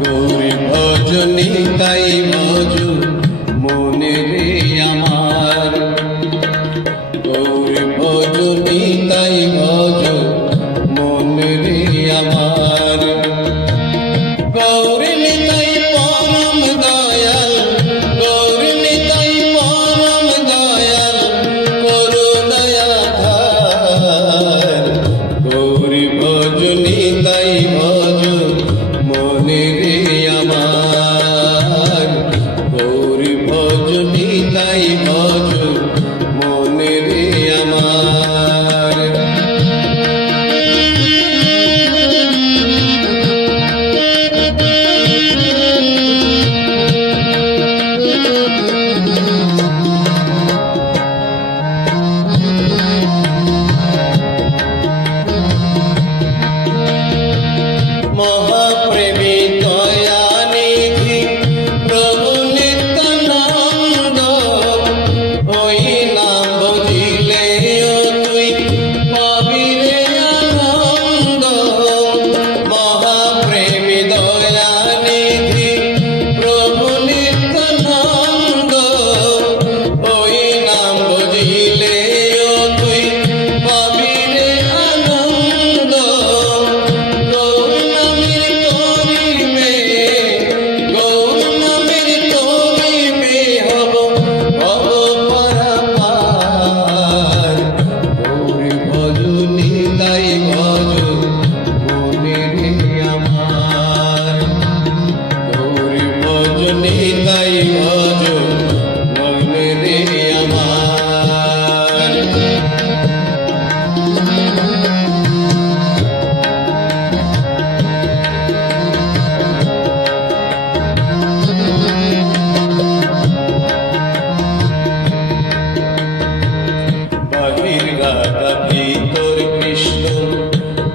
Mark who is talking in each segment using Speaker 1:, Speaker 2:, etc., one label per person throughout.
Speaker 1: গৌরী ভজনী তাই মজু মনে রে আমার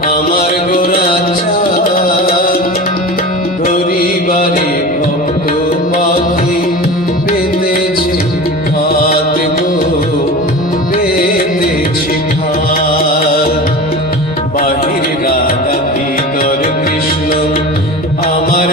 Speaker 1: আমার গোরা ধরিবারে ভক্ত পাখি কৃষ্ণ আমার